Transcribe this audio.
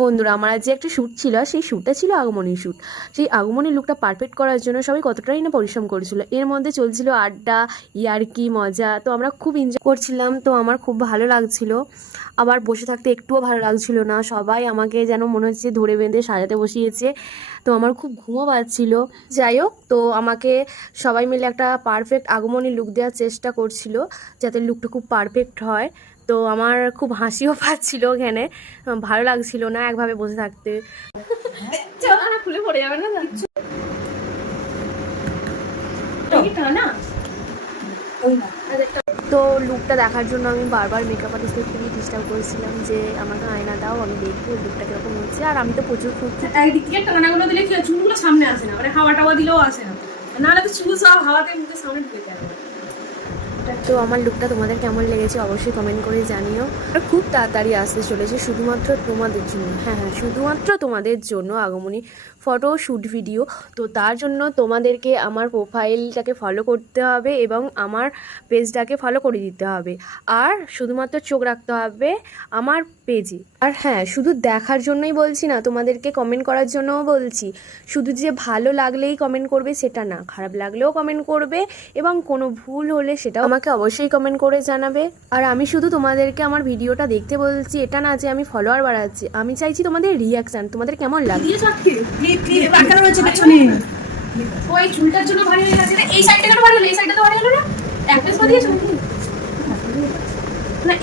বন্ধুরা, আমার আজ যে একটা শ্যুট ছিল, সেই শ্যুটটা ছিল আগমনী শ্যুট। সেই আগমনী লুকটা পারফেক্ট করার জন্য সবাই কতটাই না পরিশ্রম করেছিল। এর মধ্যে চলছিল আড্ডা, ইয়ার্কি, মজা। তো আমরা খুব এনজয় করছিলাম। তো আমার খুব ভালো লাগছিল। আবার বসে থাকতে একটুও ভালো লাগছিল না। সবাই আমাকে যেন মনে হচ্ছে ধরে বেঁধে সাজাতে বসিয়েছে। তো আমার খুব ঘুমও পাচ্ছিল। যাই হোক, তো আমাকে সবাই মিলে একটা পারফেক্ট আগমনী লুক দেওয়ার চেষ্টা করছিল, যাতে লুকটা খুব পারফেক্ট হয়। তো আমার খুব হাসিও পাচ্ছিল ওখানে, ভালো লাগছিল না একভাবে বসে থাকতে। খুলে পড়ে যাবে না। তো লুকটা দেখার জন্য আমি বারবার মেকআপ আর্টিস্টকে খুবই ডিস্টার্ব করেছিলাম যে আমাকে আয়না দাও, আমি দেখবো লুকটা কিরকম হচ্ছে। আর আমি তো প্রচুর খুঁজছি। একদিক থেকে টানাগুলো দিলে কি হয়, চুলগুলো সামনে আসে না, মানে হাওয়া টাওয়া দিলেও আসে না, নাহলে তো চুল সব হাওয়াতে মুখের সামনে ঢুকে যায়। তো আমার লুকটা তোমাদের কেমন লেগেছে অবশ্যই কমেন্ট করে জানিও। আর খুব তাড়াতাড়ি আসতে চলেছে শুধুমাত্র তোমাদের জন্য, হ্যাঁ শুধুমাত্র তোমাদের জন্য আগমনী ফটো শ্যুট ভিডিও। তো তার জন্য তোমাদেরকে আমার প্রোফাইলটাকে ফলো করতে হবে এবং আমার পেজটাকে ফলো করে দিতে হবে। আর শুধুমাত্র চোখ রাখতে হবে আমার পেজে। আর হ্যাঁ, শুধু দেখার জন্যই বলছি না, তোমাদেরকে কমেন্ট করার জন্যও বলছি। শুধু যে ভালো লাগলেই কমেন্ট করবে সেটা না, খারাপ লাগলেও কমেন্ট করবে এবং কোনো ভুল হলে সেটাও আমাকে অবশ্যই কমেন্ট করে জানাবে। আর আমি শুধু তোমাদেরকে আমার ভিডিওটা দেখতে বলছি, এটা না যে আমি ফলোয়ার বাড়াচ্ছি। আমি চাইছি তোমাদের রিয়াকশান, তোমাদের কেমন লাগে। ওই চুলটার জন্য ভারী হয়ে গেছে, এই সাইডটা কেন ভারী হলো, এই সাইডটা তো ভারী হলো না, এক পেস দিয়েছো না।